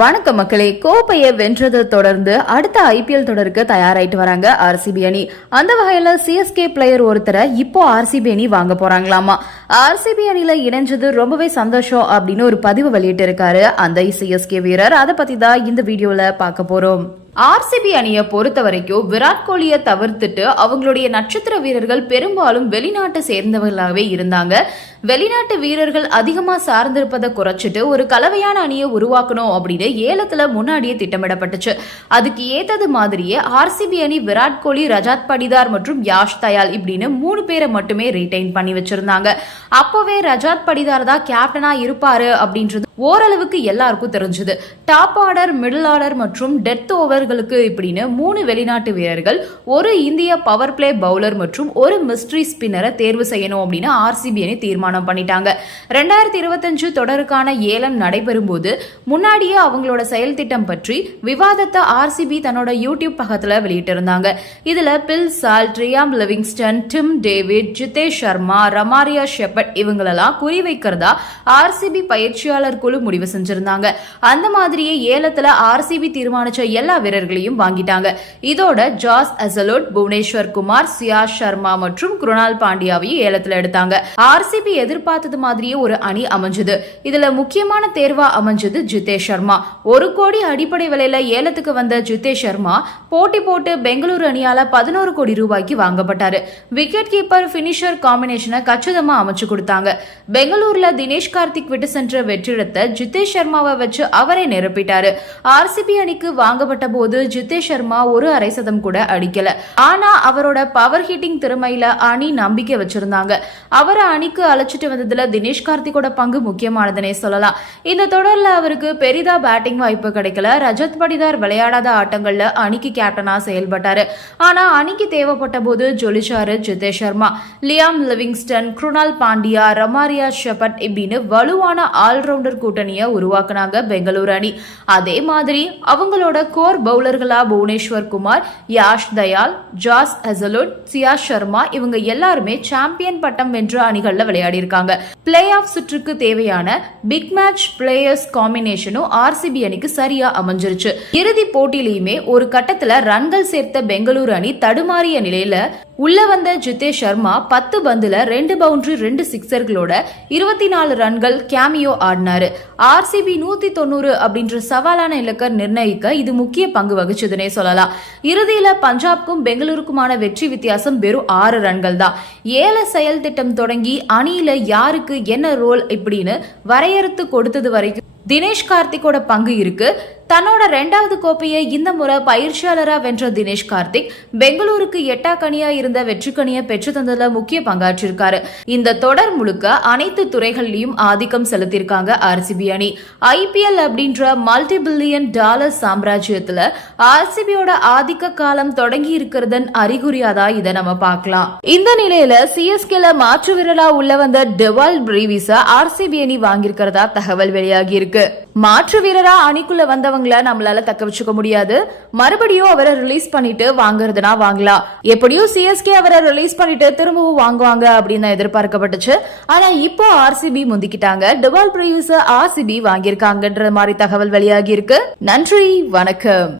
வணக்கம் மக்களே. கோப்பையை வென்றதை தொடர்ந்து அடுத்த ஐபிஎல் தொடருக்கு தயாராயிட்டு வராங்க ஆர்சிபி அணி. அந்த வகையில சிஎஸ்கே பிளேயர் ஒருத்தரை இப்போ ஆர்சிபி அணி வாங்க போறாங்களாமா. ஆர்சிபி அணியில இணைஞ்சது ரொம்பவே சந்தோஷம் அப்படின்னு ஒரு பதிவு வெளியிட்டு இருக்காரு அந்த சிஎஸ்கே வீரர். அதை பத்தி தான் இந்த வீடியோல பார்க்க போறோம். ஆர்சிபி அணியை பொறுத்த வரைக்கும் விராட் கோலியை தவிர்த்துட்டு அவங்களுடைய நட்சத்திர வீரர்கள் பெரும்பாலும் வெளிநாட்டை சேர்ந்தவர்களாகவே இருந்தாங்க. வெளிநாட்டு வீரர்கள் அதிகமா சார்ந்திருப்பதை குறைச்சிட்டு ஒரு கலவையான அணியை உருவாக்கணும் அப்படின்னு ஏலத்துல முன்னாடியே திட்டமிடப்பட்டுச்சு. அதுக்கு ஏத்தது மாதிரியே ஆர்சிபி அணி விராட் கோலி, ரஜாத் படிதார் மற்றும் யாஷ் தயால் இப்படின்னு 3 பேரை மட்டுமே ரீடைன் பண்ணி வச்சிருந்தாங்க. அப்பவே ரஜாத் படிதார் தான் கேப்டனா இருப்பாரு அப்படின்றது ஓரளவுக்கு எல்லாருக்கும் தெரிஞ்சது. டாப் ஆர்டர், மிடில் ஆர்டர் மற்றும் டெத் ஓவர்களுக்கு இப்படின்னு 3 வெளிநாட்டு வீரர்கள், ஒரு இந்திய பவர் பிளே பவுலர் மற்றும் ஒரு மிஸ்ட்ரி ஸ்பின்னரை தேர்வு செய்யணும் அப்படின்னு ஆர்சிபி அணி தீர்மானம் பண்ணிட்டாங்க. 2025 தொடருக்கான ஏலம் நடைபெறும் போது முன்னாடியே அவங்களோட செயல் திட்டம் பற்றி விவாதத்தை ஆர்சிபி தன்னோட யூடியூப் பக்கத்துல வெளியிட்டிருந்தாங்க. இதுல Phil Salt, Liam Livingstone, Tim David, Jitesh Sharma, Romario Shepherd இவங்களெல்லாம் குறிவைக்கிறதா ஆர்சிபி பயிற்சியாளர் குழு முடிவு செஞ்சிருந்தாங்க. அந்த மாதிரியே ஏலத்துல ஆர்சிபி தீர்மானிச்ச எல்லா வீரர்களையும் வாங்கிட்டாங்க. இதோட ஜாஸ் ஹசலோட், புவனேஸ்வர் குமார், சியாஷ் சர்மா மற்றும் குருணால் பாண்டியாவையும் ஏலத்துல எடுத்தாங்க. ஆர்சிபி எதிர்பார்த்தது மாதிரியே ஒரு அணி அமைஞ்சது. இதுல முக்கியமான தேர்வா அமைஞ்சது ஜிதேஷ் சர்மா. 1 கோடி அடிப்படை விலையில ஏலத்துக்கு வந்த ஜிதேஷ் சர்மா போட்டி போட்டு பெங்களூரு அணியால 11 கோடி ரூபாய்க்கு வாங்கப்பட்டாரு. விக்கெட் கீப்பர், பினிஷர் காம்பினேஷனை கச்சிதமா அமைச்சு கொடுத்தாங்க. பெங்களூர்ல தினேஷ் கார்த்திக் விட்டு சென்ற வெற்றிடத்தை ஜிதேஷ் சர்மாவை வச்சு அவரை நிரப்பிட்டாரு. ஆர்சிபி அணிக்கு வாங்கப்பட்ட போது ஜிதேஷ் சர்மா ஒரு அரை சதம் கூட அடிக்கல. ஆனா அவரோட பவர் ஹிட்டிங் திறமையில அணி நம்பிக்கை வச்சிருந்தாங்க. அவரை அணிக்கு அழைச்சிட்டு வந்ததுல தினேஷ் கார்த்திகோட பங்கு முக்கியமானதுனே சொல்லலாம். இந்த தொடர்ல அவருக்கு பெரிதா பேட்டிங் வாய்ப்பு கிடைக்கல. ரஜத் படிதார் விளையாடாத ஆட்டங்கள்ல அணிக்கு கேப்டனா செயல்பட்டாரு. ஆனா அணிக்கு தேவைப்பட்ட போது ஜொலிச்சாரு Jitesh Sharma. Liam Livingstone, Krunal Pandya, Romario Shepherd இப்படின்னு வலுவான ஆல்ரவுண்டர் கூட்டணியை உருவாக்குனாங்க பெங்களூரு அணி. அதே மாதிரி அவங்களோட கோர் பவுலர்களா புவனேஸ்வர் குமார், யாஷ் தயால், ஜாஸ் ஹசலோட், சியாஷ் சர்மா இவங்க எல்லாருமே சாம்பியன் பட்டம் வென்ற அணிகள்ல விளையாடி இருக்காங்க. பிளே ஆஃப் சுற்றுக்கு தேவையான பிக் மேட்ச் பிளேயர்ஸ் காம்பினேஷனும் ஆர்சிபி அணிக்கு சரியா அமைஞ்சிருச்சு. இறுதி போட்டியிலுமே ஒரு கட்டத்துல ரன்கள் சேர்த்த பெங்களூரு அணி தடுமாறிய நிலையில உள்ள வந்த ஜிதேஷ் சர்மா 10 பந்துல 2 பவுண்டரி 2 சிக்ஸர்களோட 24 ரன்கள் கேமியோ ஆடினாரு. ஆர்சிபி 190 அப்படின்ற சவாலான இலக்கை நிர்ணயிக்க இது முக்கிய பங்கு வகிச்சதுன்னே சொல்லலாம். இறுதியில பஞ்சாப்க்கும் பெங்களூருக்குமான வெற்றி வித்தியாசம் வெறும் 6 ரன்கள் தான். ஏல செயல் திட்டம் தொடங்கி அணியில யாருக்கு என்ன ரோல் இப்படின்னு வரையறுத்து கொடுத்தது வரைக்கும் தினேஷ் கார்த்திகோட பங்கு இருக்கு. தன்னோட 2வது கோப்பையை இந்த முறை பயிற்சியாளரா வென்ற தினேஷ் கார்த்திக் பெங்களூருக்கு 8 கனியா இருந்த வெற்றி கனியை பெற்று தந்ததுல முக்கிய பங்காற்றிருக்காரு. இந்த தொடர் முழுக்க அனைத்து துறைகளிலும் ஆதிக்கம் செலுத்தியிருக்காங்க ஆர்சிபி அணி. ஐபிஎல் அப்படின்ற மல்டி பில்லியன் டாலர் சாம்ராஜ்யத்துல ஆர்சிபியோட ஆதிக்க காலம் தொடங்கி இருக்கிறதன் அறிகுறியாதான் இதை நம்ம பார்க்கலாம். இந்த நிலையில சிஎஸ்கேல மாற்று வீரரா உள்ள வந்த டெவால் பிரேவிஸ ஆர்சிபி அணி வாங்கியிருக்கிறதா தகவல் வெளியாகி இருக்கு. மாற்று வீரரா அணிக்குள்ள வந்தவங்கள நம்மளால தக்க வச்சுக்க முடியாது. மறுபடியும் அவரை ரிலீஸ் பண்ணிட்டு வாங்குறதுனா வாங்கலாம். எப்படியும் சிஎஸ்கே அவரை ரிலீஸ் பண்ணிட்டு திரும்பவும் வாங்குவாங்க அப்படின்னு எதிர்பார்க்கப்பட்டுச்சு. ஆனா இப்போ ஆர்சிபி முந்திக்கிட்டாங்க. டெவால் பிரேவிஸ ஆர்சிபி வாங்கியிருக்காங்கன்ற மாதிரி தகவல் வெளியாகி இருக்கு. நன்றி, வணக்கம்.